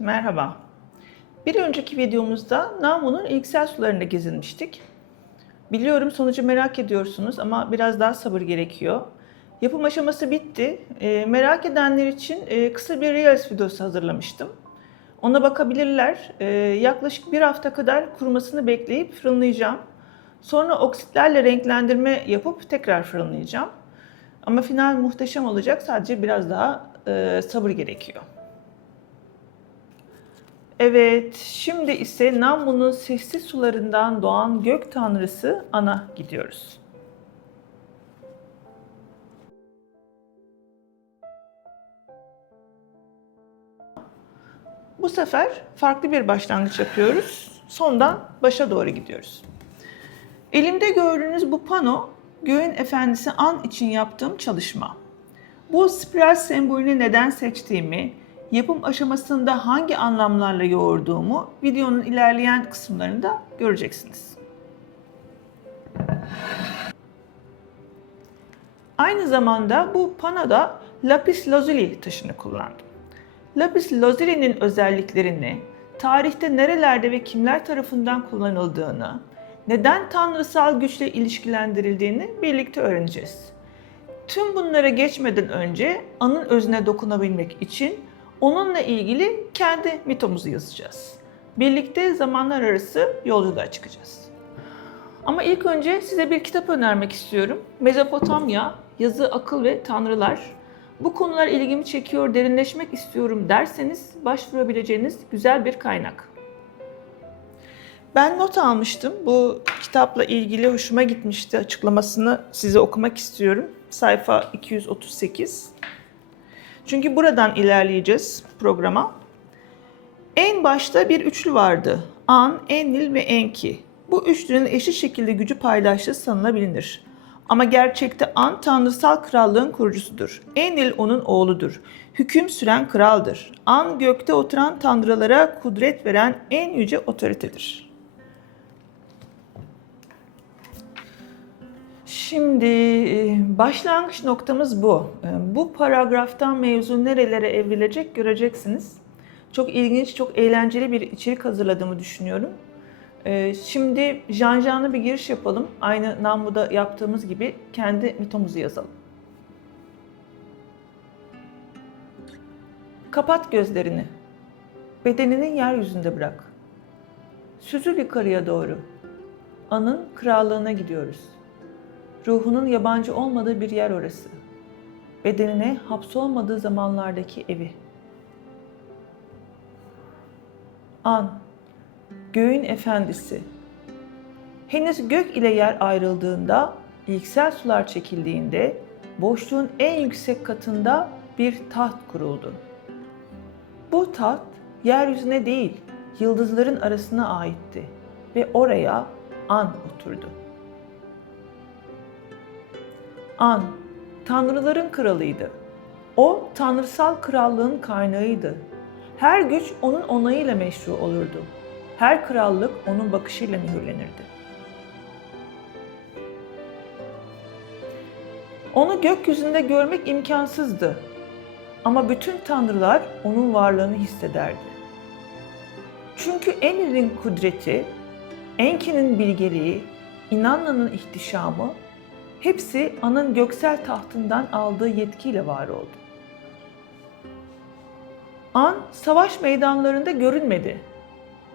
Merhaba. Bir önceki videomuzda Namu'nun ilksel sularında gezinmiştik. Biliyorum sonucu merak ediyorsunuz ama biraz daha sabır gerekiyor. Yapım aşaması bitti. Ee, merak edenler için e, kısa bir Reels videosu hazırlamıştım. Ona bakabilirler. Ee, yaklaşık bir hafta kadar kurumasını bekleyip fırınlayacağım. Sonra oksitlerle renklendirme yapıp tekrar fırınlayacağım. Ama final muhteşem olacak. Sadece biraz daha e, sabır gerekiyor. Evet, şimdi ise Nammu'nun sessiz sularından doğan gök tanrısı Ana gidiyoruz. Bu sefer farklı bir başlangıç yapıyoruz. Sondan başa doğru gidiyoruz. Elimde gördüğünüz bu pano göğün efendisi An için yaptığım çalışma. Bu spiral sembolünü neden seçtiğimi, yapım aşamasında hangi anlamlarla yoğurduğumu videonun ilerleyen kısımlarında göreceksiniz. Aynı zamanda bu panoda lapis lazuli taşını kullandım. Lapis lazuli'nin özelliklerini, tarihte nerelerde ve kimler tarafından kullanıldığını, neden tanrısal güçle ilişkilendirildiğini birlikte öğreneceğiz. Tüm bunlara geçmeden önce anın özüne dokunabilmek için onunla ilgili kendi mitomuzu yazacağız. Birlikte zamanlar arası yolculuğa çıkacağız. Ama ilk önce size bir kitap önermek istiyorum. Mezopotamya, Yazı, Akıl ve Tanrılar. Bu konular ilgimi çekiyor, derinleşmek istiyorum derseniz başvurabileceğiniz güzel bir kaynak. Ben not almıştım. Bu kitapla ilgili hoşuma gitmişti. Açıklamasını size okumak istiyorum. Sayfa 238. Çünkü buradan ilerleyeceğiz programa. En başta bir üçlü vardı. An, Enlil ve Enki. Bu üçlünün eşit şekilde gücü paylaştığı sanılabilir. Ama gerçekte An tanrısal krallığın kurucusudur. Enlil onun oğludur. Hüküm süren kraldır. An gökte oturan tanrılara kudret veren en yüce otoritedir. Şimdi e, başlangıç noktamız bu. E, Bu paragraftan mevzu nerelere evrilecek göreceksiniz. Çok ilginç, çok eğlenceli bir içerik hazırladığımı düşünüyorum. E, Şimdi janjanlı bir giriş yapalım. Aynı Nambu'da yaptığımız gibi kendi mitomuzu yazalım. Kapat gözlerini. Bedenini yeryüzünde bırak. Süzül yukarıya doğru. Anın krallığına gidiyoruz. Ruhunun yabancı olmadığı bir yer orası. Bedenine hapsolmadığı zamanlardaki evi. An, göğün efendisi. Henüz gök ile yer ayrıldığında, ilksel sular çekildiğinde, boşluğun en yüksek katında bir taht kuruldu. Bu taht yeryüzüne değil, yıldızların arasına aitti ve oraya An oturdu. An, tanrıların kralıydı. O, tanrısal krallığın kaynağıydı. Her güç onun onayıyla meşru olurdu. Her krallık onun bakışıyla mühürlenirdi. Onu gökyüzünde görmek imkansızdı. Ama bütün tanrılar onun varlığını hissederdi. Çünkü Enlil'in kudreti, Enki'nin bilgeliği, İnanla'nın ihtişamı hepsi anın göksel tahtından aldığı yetkiyle var oldu. An savaş meydanlarında görünmedi.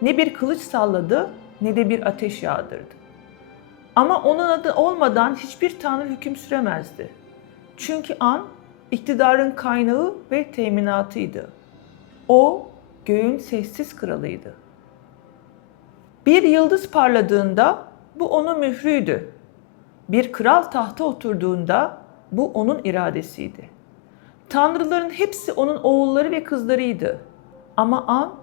Ne bir kılıç salladı ne de bir ateş yağdırdı. Ama onun adı olmadan hiçbir tanrı hüküm süremezdi. Çünkü An iktidarın kaynağı ve teminatıydı. O göğün sessiz kralıydı. Bir yıldız parladığında bu onun mührüydü. Bir kral tahta oturduğunda bu onun iradesiydi. Tanrıların hepsi onun oğulları ve kızlarıydı. Ama An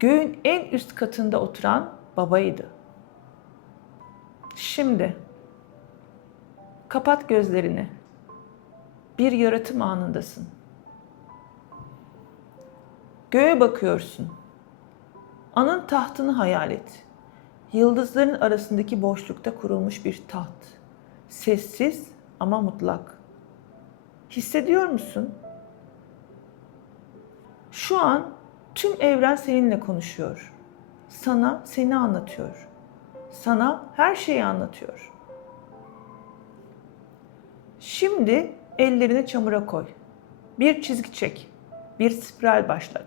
göğün en üst katında oturan babaydı. Şimdi kapat gözlerini. Bir yaratım anındasın. Göğe bakıyorsun. Anın tahtını hayal et. Yıldızların arasındaki boşlukta kurulmuş bir taht. Sessiz ama mutlak. Hissediyor musun? Şu an Tüm evren seninle konuşuyor. Sana seni anlatıyor. Sana her şeyi anlatıyor. Şimdi ellerini çamura koy. Bir çizgi çek. Bir spiral başlat.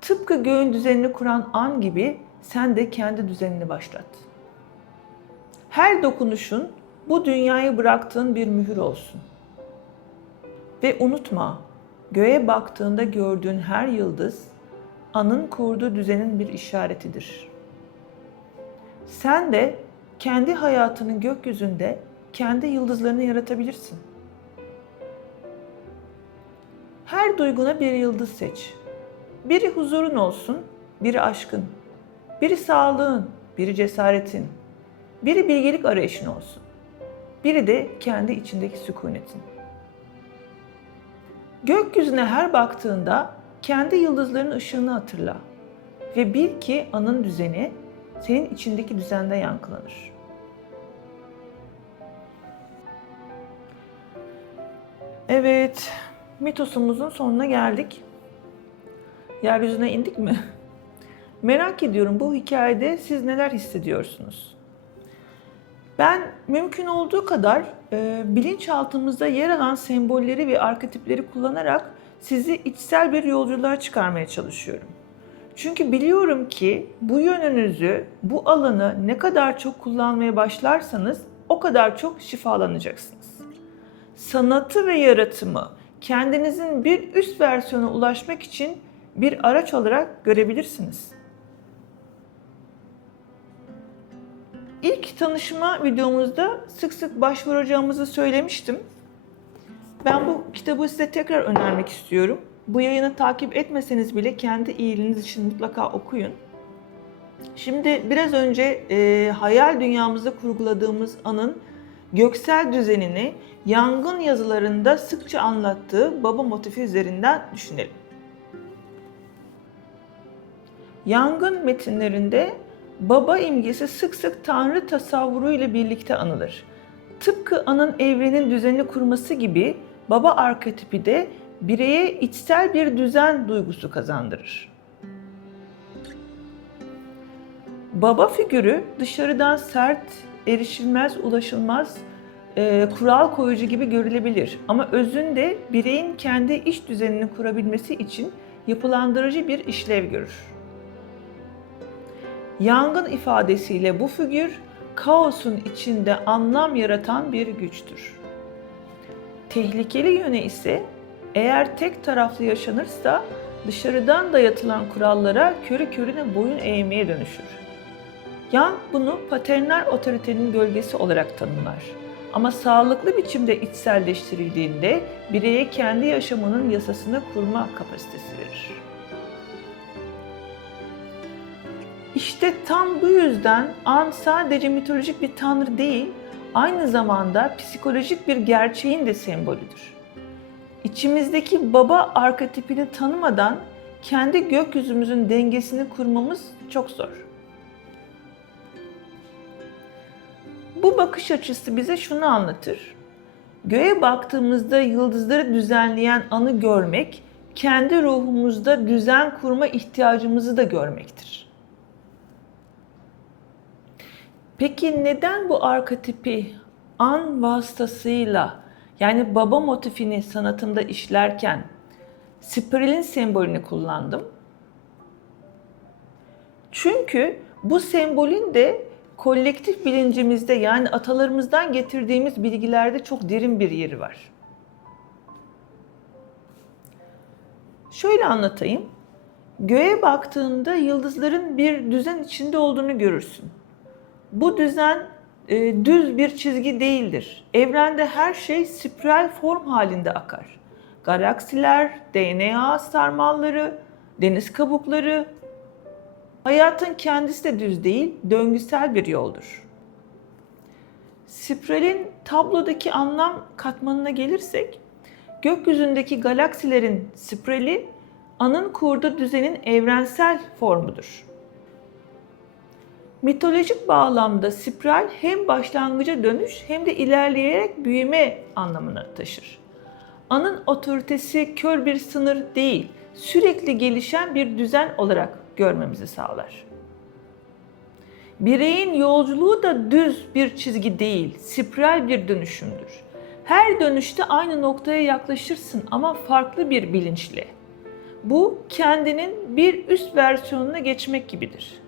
Tıpkı göğün düzenini kuran an gibi sen de kendi düzenini başlat. Her dokunuşun bu dünyaya bıraktığın bir mühür olsun. Ve unutma, göğe baktığında gördüğün her yıldız anın kurduğu düzenin bir işaretidir. Sen de kendi hayatının gökyüzünde kendi yıldızlarını yaratabilirsin. Her duyguna bir yıldız seç. Biri huzurun olsun, biri aşkın. Biri sağlığın, biri cesaretin. Biri bilgelik arayışın olsun. Biri de kendi içindeki sükunetin. Gökyüzüne her baktığında kendi yıldızların ışığını hatırla ve bil ki anın düzeni senin içindeki düzende yankılanır. Evet, mitosumuzun sonuna geldik. Yeryüzüne indik mi? Merak ediyorum bu hikayede siz neler hissediyorsunuz? Ben mümkün olduğu kadar e, bilinçaltımızda yer alan sembolleri ve arketipleri kullanarak sizi içsel bir yolculuğa çıkarmaya çalışıyorum. Çünkü biliyorum ki bu yönünüzü, bu alanı ne kadar çok kullanmaya başlarsanız o kadar çok şifalanacaksınız. Sanatı ve yaratımı kendinizin bir üst versiyona ulaşmak için bir araç olarak görebilirsiniz. İlk tanışma videomuzda sık sık başvuracağımızı söylemiştim. Ben bu kitabı size tekrar önermek istiyorum. Bu yayını takip etmeseniz bile kendi iyiliğiniz için mutlaka okuyun. Şimdi biraz önce e, hayal dünyamızda kurguladığımız anın göksel düzenini yangın yazılarında sıkça anlattığı baba motifi üzerinden düşünelim. Yangın metinlerinde baba imgesi sık sık tanrı tasavvuru ile birlikte anılır. Tıpkı anın evrenin düzenini kurması gibi baba arketipi de bireye içsel bir düzen duygusu kazandırır. Baba figürü dışarıdan sert, erişilmez, ulaşılmaz, e, kural koyucu gibi görülebilir. Ama özünde bireyin kendi iş düzenini kurabilmesi için yapılandırıcı bir işlev görür. Yangın ifadesiyle bu figür kaosun içinde anlam yaratan bir güçtür. Tehlikeli yönü ise eğer tek taraflı yaşanırsa dışarıdan dayatılan kurallara körü körüne boyun eğmeye dönüşür. Yang bunu paternal otoritenin gölgesi olarak tanımlar. Ama sağlıklı biçimde içselleştirildiğinde bireye kendi yaşamının yasasını kurma kapasitesi verir. İşte tam bu yüzden An sadece mitolojik bir tanrı değil, aynı zamanda psikolojik bir gerçeğin de sembolüdür. İçimizdeki baba arketipini tanımadan kendi gökyüzümüzün dengesini kurmamız çok zor. Bu bakış açısı bize şunu anlatır. Göğe baktığımızda yıldızları düzenleyen anı görmek, kendi ruhumuzda düzen kurma ihtiyacımızı da görmektir. Peki neden bu arketipi an vasıtasıyla yani baba motifini sanatımda işlerken spiralin sembolünü kullandım? Çünkü bu sembolün de kolektif bilincimizde yani atalarımızdan getirdiğimiz bilgilerde çok derin bir yeri var. Şöyle anlatayım. Göğe baktığında yıldızların bir düzen içinde olduğunu görürsün. Bu düzen e, düz bir çizgi değildir. Evrende her şey spiral form halinde akar. Galaksiler, DNA sarmalları, deniz kabukları, hayatın kendisi de düz değil, döngüsel bir yoldur. Spiralin tablodaki anlam katmanına gelirsek, gökyüzündeki galaksilerin spirali anın kurduğu düzenin evrensel formudur. Mitolojik bağlamda spiral hem başlangıca dönüş hem de ilerleyerek büyüme anlamını taşır. Anın otoritesi kör bir sınır değil, sürekli gelişen bir düzen olarak görmemizi sağlar. Bireyin yolculuğu da düz bir çizgi değil, spiral bir dönüşümdür. Her dönüşte aynı noktaya yaklaşırsın ama farklı bir bilinçle. Bu kendinin bir üst versiyonuna geçmek gibidir.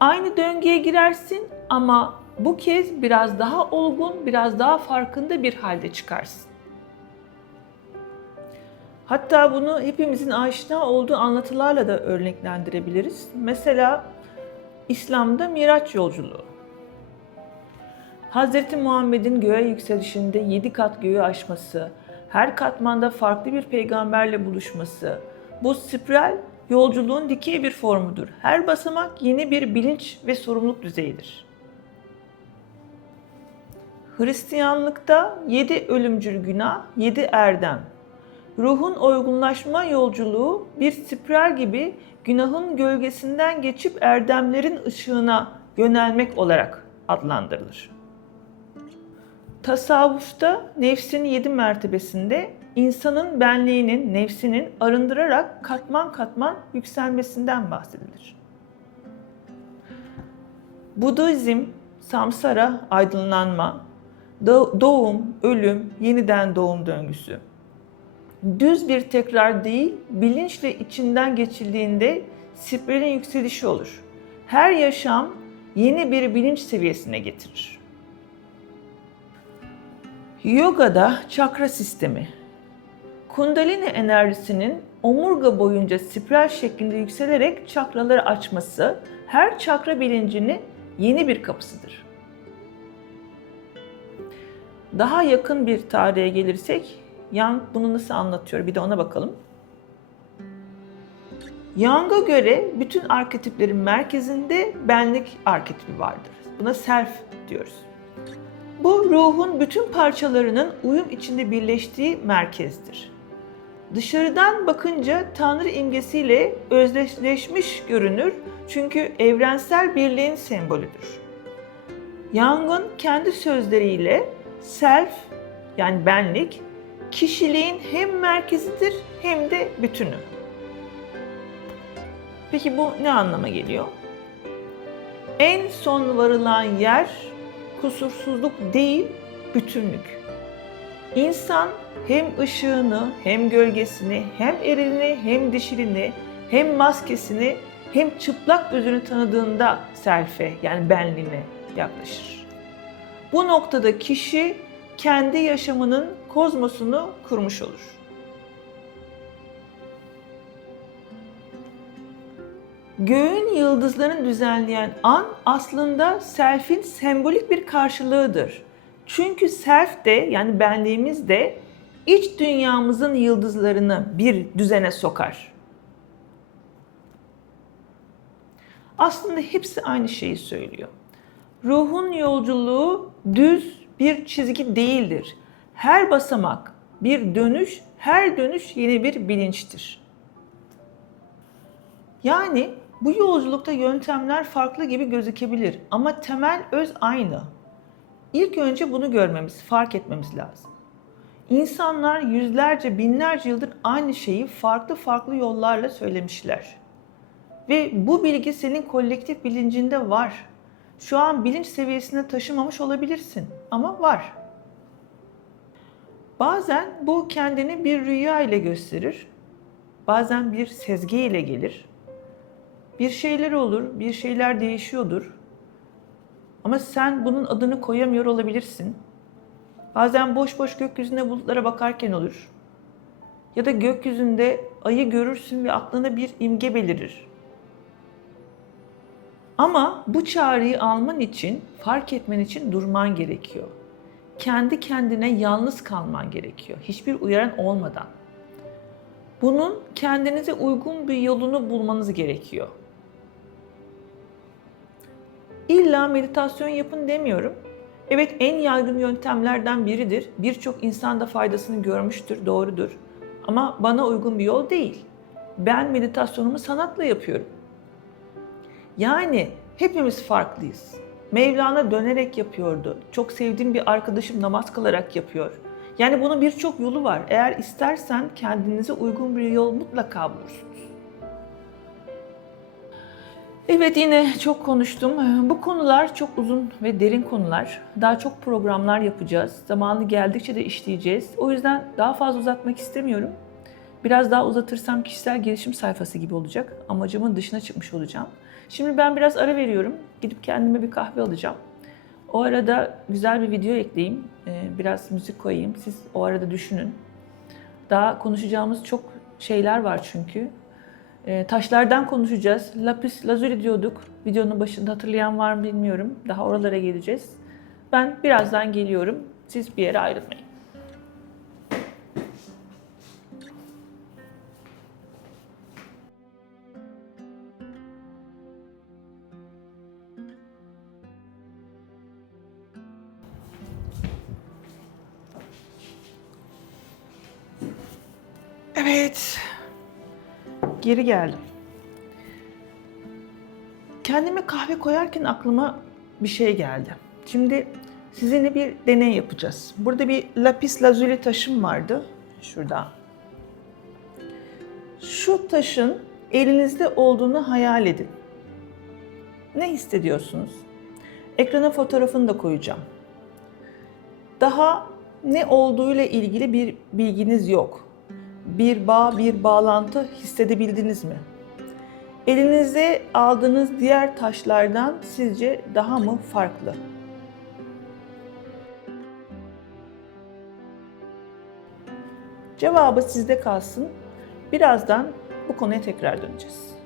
Aynı döngüye girersin ama bu kez biraz daha olgun, biraz daha farkında bir halde çıkarsın. Hatta bunu hepimizin aşina olduğu anlatılarla da örneklendirebiliriz. Mesela İslam'da Miraç yolculuğu. Hz. Muhammed'in göğe yükselişinde yedi kat göğü aşması, her katmanda farklı bir peygamberle buluşması, bu spiral yolculuğun dikey bir formudur. Her basamak yeni bir bilinç ve sorumluluk düzeyidir. Hristiyanlıkta yedi ölümcül günah, yedi erdem. Ruhun olgunlaşma yolculuğu bir spiral gibi günahın gölgesinden geçip erdemlerin ışığına yönelmek olarak adlandırılır. Tasavvufta nefsin yedi mertebesinde insanın benliğinin, nefsinin arındırarak katman katman yükselmesinden bahsedilir. Budizm, samsara, aydınlanma, doğum, ölüm, yeniden doğum döngüsü. Düz bir tekrar değil, bilinçle içinden geçildiğinde spiralin yükselişi olur. Her yaşam yeni bir bilinç seviyesine getirir. Yoga'da çakra sistemi. Kundalini enerjisinin omurga boyunca spiral şeklinde yükselerek çakraları açması her çakra bilincini yeni bir kapısıdır. Daha yakın bir tarihe gelirsek Yang bunu nasıl anlatıyor bir de ona bakalım. Young'a göre bütün arketiplerin merkezinde benlik arketipi vardır. Buna self diyoruz. Bu ruhun bütün parçalarının uyum içinde birleştiği merkezdir. Dışarıdan bakınca Tanrı imgesiyle özdeşleşmiş görünür çünkü evrensel birliğin sembolüdür. Young'un kendi sözleriyle self yani benlik kişiliğin hem merkezidir hem de bütünü. Peki bu ne anlama geliyor? En son varılan yer kusursuzluk değil, bütünlük. İnsan hem ışığını, hem gölgesini, hem erilini, hem dişilini, hem maskesini, hem çıplak özünü tanıdığında selfe yani benliğine yaklaşır. Bu noktada kişi kendi yaşamının kozmosunu kurmuş olur. Göğün yıldızlarını düzenleyen an aslında self'in sembolik bir karşılığıdır. Çünkü self de yani benliğimiz de iç dünyamızın yıldızlarını bir düzene sokar. Aslında hepsi aynı şeyi söylüyor. Ruhun yolculuğu düz bir çizgi değildir. Her basamak bir dönüş, her dönüş yeni bir bilinçtir. Yani bu yolculukta yöntemler farklı gibi gözükebilir ama temel öz aynı. İlk önce bunu görmemiz, fark etmemiz lazım. İnsanlar yüzlerce, binlerce yıldır aynı şeyi farklı farklı yollarla söylemişler. Ve bu bilgi senin kolektif bilincinde var. Şu an bilinç seviyesine taşımamış olabilirsin ama var. Bazen bu kendini bir rüya ile gösterir. Bazen bir sezgi ile gelir. Bir şeyler olur, bir şeyler değişiyordur. Ama sen bunun adını koyamıyor olabilirsin. Bazen boş boş gökyüzüne bulutlara bakarken olur. Ya da gökyüzünde ayı görürsün ve aklına bir imge belirir. Ama bu çağrıyı alman için, fark etmen için durman gerekiyor. Kendi kendine yalnız kalman gerekiyor. Hiçbir uyaran olmadan. Bunun kendinize uygun bir yolunu bulmanız gerekiyor. İlla meditasyon yapın demiyorum. Evet en yaygın yöntemlerden biridir. Birçok insan da faydasını görmüştür, doğrudur. Ama bana uygun bir yol değil. Ben meditasyonumu sanatla yapıyorum. Yani hepimiz farklıyız. Mevlana dönerek yapıyordu. Çok sevdiğim bir arkadaşım namaz kılarak yapıyor. Yani bunun birçok yolu var. Eğer istersen kendinize uygun bir yol mutlaka bulursunuz. Evet yine çok konuştum. Bu konular çok uzun ve derin konular. Daha çok programlar yapacağız. Zamanı geldikçe de işleyeceğiz. O yüzden daha fazla uzatmak istemiyorum. Biraz daha uzatırsam kişisel gelişim sayfası gibi olacak. Amacımın dışına çıkmış olacağım. Şimdi ben biraz ara veriyorum. Gidip kendime bir kahve alacağım. O arada güzel bir video ekleyeyim. Ee, Biraz müzik koyayım. Siz o arada düşünün. Daha konuşacağımız çok şeyler var çünkü. Ee, taşlardan konuşacağız. Lapis lazuli diyorduk. Videonun başında hatırlayan var mı bilmiyorum. Daha oralara geleceğiz. Ben birazdan geliyorum. Siz bir yere ayrılmayın. Geri geldim. Kendime kahve koyarken aklıma bir şey geldi. Şimdi sizinle bir deney yapacağız. Burada bir lapis lazuli taşım vardı. Şurada. Şu taşın elinizde olduğunu hayal edin. Ne hissediyorsunuz? Ekrana fotoğrafını da koyacağım. Daha ne olduğuyla ilgili bir bilginiz yok. Bir bağ, bir bağlantı hissedebildiniz mi? Elinize aldığınız diğer taşlardan sizce daha mı farklı? Cevabı sizde kalsın. Birazdan bu konuya tekrar döneceğiz.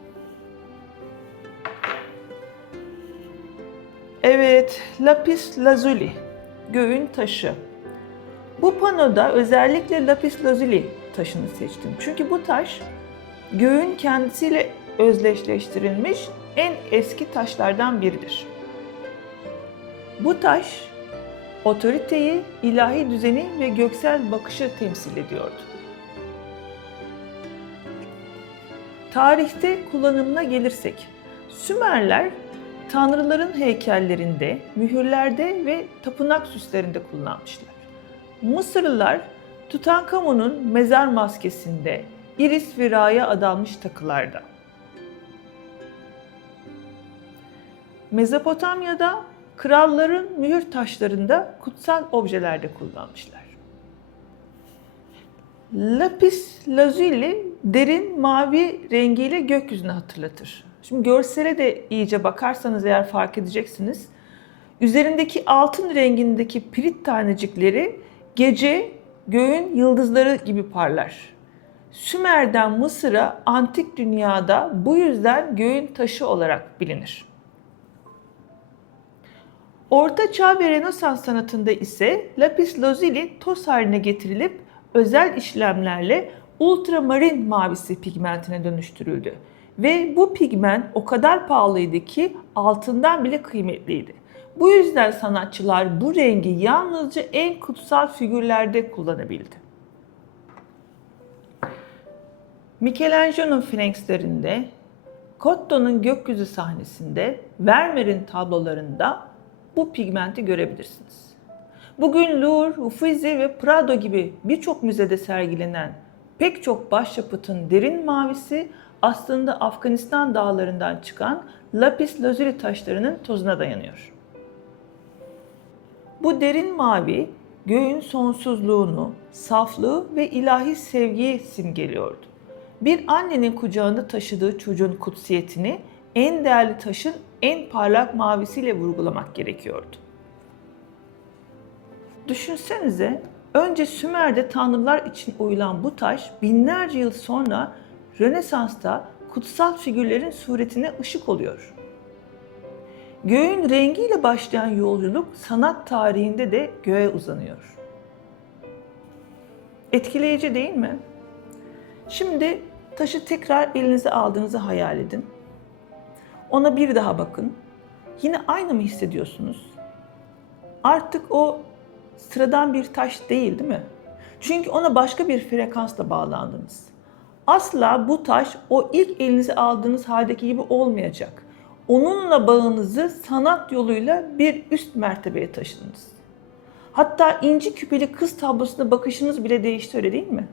Evet, lapis lazuli, göğün taşı. Bu panoda özellikle lapis lazuli taşını seçtim. Çünkü bu taş göğün kendisiyle özdeşleştirilmiş en eski taşlardan biridir. Bu taş otoriteyi, ilahi düzeni ve göksel bakışı temsil ediyordu. Tarihte kullanımına gelirsek, Sümerler tanrıların heykellerinde, mühürlerde ve tapınak süslerinde kullanmışlar. Mısırlılar Tutankamon'un mezar maskesinde, iris ve ra'ya adanmış takılarda. Mezopotamya'da kralların mühür taşlarında kutsal objelerde kullanmışlar. Lapis lazuli derin mavi rengiyle gökyüzünü hatırlatır. Şimdi görsele de iyice bakarsanız eğer fark edeceksiniz. Üzerindeki altın rengindeki pirit tanecikleri gece göğün yıldızları gibi parlar. Sümer'den Mısır'a antik dünyada bu yüzden göğün taşı olarak bilinir. Orta Çağ ve Rönesans sanatında ise lapis lazuli toz haline getirilip özel işlemlerle ultramarin mavisi pigmentine dönüştürüldü. Ve bu pigment o kadar pahalıydı ki altından bile kıymetliydi. Bu yüzden sanatçılar bu rengi yalnızca en kutsal figürlerde kullanabildi. Michelangelo'nun Frankslerinde, Cotto'nun gökyüzü sahnesinde, Vermeer'in tablolarında bu pigmenti görebilirsiniz. Bugün Louvre, Uffizi ve Prado gibi birçok müzede sergilenen pek çok başyapıtın derin mavisi aslında Afganistan dağlarından çıkan lapis lazuli taşlarının tozuna dayanıyor. Bu derin mavi göğün sonsuzluğunu, saflığı ve ilahi sevgiyi simgeliyordu. Bir annenin kucağında taşıdığı çocuğun kutsiyetini en değerli taşın en parlak mavisiyle vurgulamak gerekiyordu. Düşünsenize, önce Sümer'de tanrılar için uyulan bu taş binlerce yıl sonra Rönesans'ta kutsal figürlerin suretine ışık oluyor. Göğün rengiyle başlayan yolculuk sanat tarihinde de göğe uzanıyor. Etkileyici değil mi? Şimdi taşı tekrar elinize aldığınızı hayal edin. Ona bir daha bakın. Yine aynı mı hissediyorsunuz? Artık o sıradan bir taş değil değil mi? Çünkü ona başka bir frekansla bağlandınız. Asla bu taş o ilk elinize aldığınız haldeki gibi olmayacak. Onunla bağınızı sanat yoluyla bir üst mertebeye taşıdınız. Hatta inci küpeli kız tablosuna bakışınız bile değişti öyle değil mi?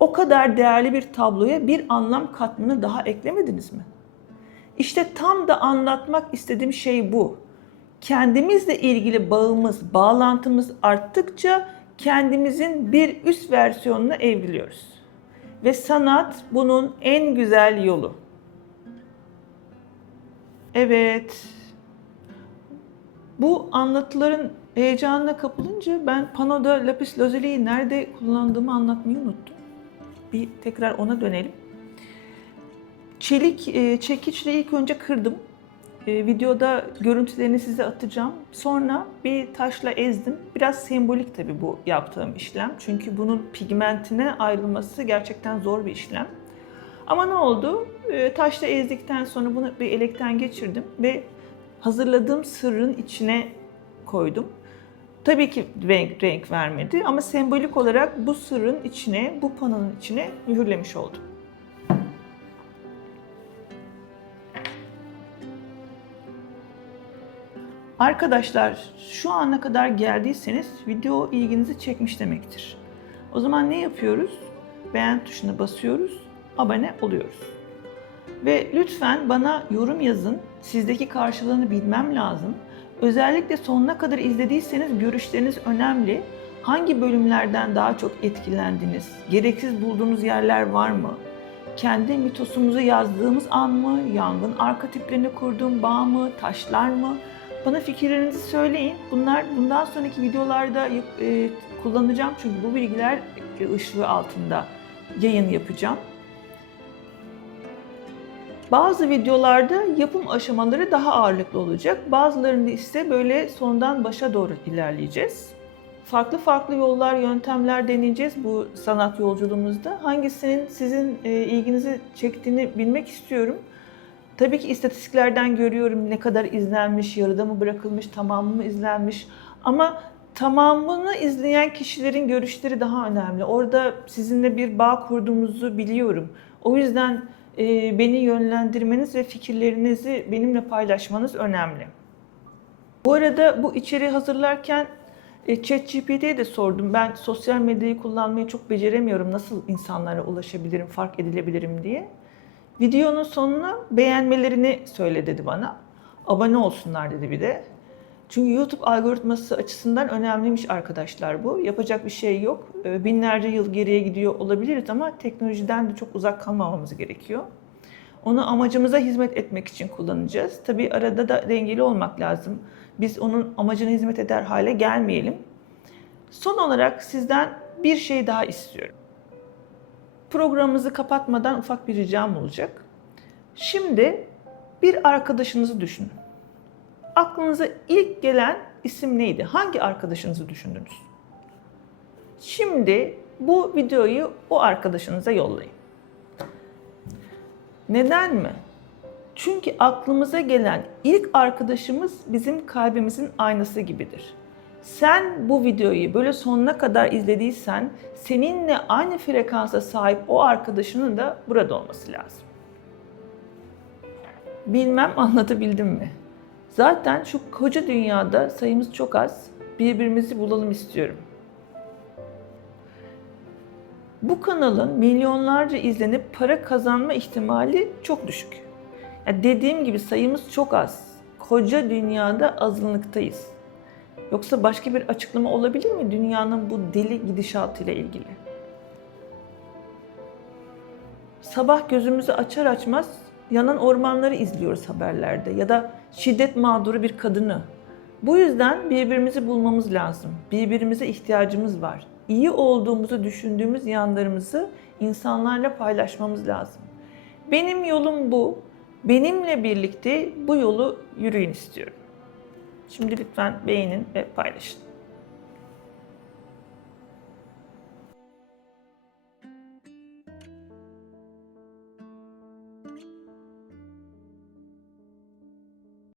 O kadar değerli bir tabloya bir anlam katmanı daha eklemediniz mi? İşte tam da anlatmak istediğim şey bu. Kendimizle ilgili bağımız, bağlantımız arttıkça kendimizin bir üst versiyonuna evriliyoruz. Ve sanat bunun en güzel yolu. Evet. Bu anlatıların heyecanına kapılınca ben panoda lapis lazuli'yi nerede kullandığımı anlatmayı unuttum. Bir tekrar ona dönelim. Çelik e, çekiçle ilk önce kırdım. E, videoda görüntülerini size atacağım. Sonra bir taşla ezdim. Biraz sembolik tabii bu yaptığım işlem. Çünkü bunun pigmentine ayrılması gerçekten zor bir işlem. Ama ne oldu? E, taşla ezdikten sonra bunu bir elekten geçirdim ve hazırladığım sırrın içine koydum. Tabii ki renk, renk vermedi ama sembolik olarak bu sırrın içine, bu panonun içine mühürlemiş oldum. Arkadaşlar şu ana kadar geldiyseniz video ilginizi çekmiş demektir. O zaman ne yapıyoruz? Beğen tuşuna basıyoruz, abone oluyoruz. Ve lütfen bana yorum yazın. Sizdeki karşılığını bilmem lazım. Özellikle sonuna kadar izlediyseniz görüşleriniz önemli. Hangi bölümlerden daha çok etkilendiniz? Gereksiz bulduğunuz yerler var mı? Kendi mitosumuzu yazdığımız an mı? Yangın arketiplerini kurduğum bağ mı? Taşlar mı? Bana fikirlerinizi söyleyin. Bunlar bundan sonraki videolarda e, kullanacağım çünkü bu bilgiler ışığı altında yayın yapacağım. Bazı videolarda yapım aşamaları daha ağırlıklı olacak. Bazılarında ise böyle sondan başa doğru ilerleyeceğiz. Farklı farklı yollar, yöntemler deneyeceğiz bu sanat yolculuğumuzda. Hangisinin sizin e, ilginizi çektiğini bilmek istiyorum. Tabii ki istatistiklerden görüyorum ne kadar izlenmiş, yarıda mı bırakılmış, tamamı mı izlenmiş. Ama tamamını izleyen kişilerin görüşleri daha önemli. Orada sizinle bir bağ kurduğumuzu biliyorum. O yüzden beni yönlendirmeniz ve fikirlerinizi benimle paylaşmanız önemli. Bu arada bu içeriği hazırlarken e, ChatGPT'ye de sordum. Ben sosyal medyayı kullanmayı çok beceremiyorum. Nasıl insanlara ulaşabilirim, fark edilebilirim diye. Videonun sonuna beğenmelerini söyle dedi bana. Abone olsunlar dedi bir de. Çünkü YouTube algoritması açısından önemliymiş arkadaşlar bu. Yapacak bir şey yok. Ee, Binlerce yıl geriye gidiyor olabiliriz ama teknolojiden de çok uzak kalmamamız gerekiyor. Onu amacımıza hizmet etmek için kullanacağız. Tabii arada da dengeli olmak lazım. Biz onun amacına hizmet eder hale gelmeyelim. Son olarak sizden bir şey daha istiyorum. Programımızı kapatmadan ufak bir ricam olacak. Şimdi bir arkadaşınızı düşünün. Aklınıza ilk gelen isim neydi? Hangi arkadaşınızı düşündünüz? Şimdi bu videoyu o arkadaşınıza yollayın. Neden mi? Çünkü aklımıza gelen ilk arkadaşımız bizim kalbimizin aynası gibidir. Sen bu videoyu böyle sonuna kadar izlediysen seninle aynı frekansa sahip o arkadaşının da burada olması lazım. Bilmem anlatabildim mi? Zaten şu koca dünyada sayımız çok az. Birbirimizi bulalım istiyorum. Bu kanalın milyonlarca izlenip para kazanma ihtimali çok düşük. Yani dediğim gibi sayımız çok az. Koca dünyada azınlıktayız. Yoksa başka bir açıklama olabilir mi dünyanın bu deli gidişatıyla ilgili? Sabah gözümüzü açar açmaz yanan ormanları izliyoruz haberlerde ya da şiddet mağduru bir kadını. Bu yüzden birbirimizi bulmamız lazım. Birbirimize ihtiyacımız var. İyi olduğumuzu düşündüğümüz yanlarımızı insanlarla paylaşmamız lazım. Benim yolum bu. Benimle birlikte bu yolu yürüyün istiyorum. Şimdi lütfen beğenin ve paylaşın.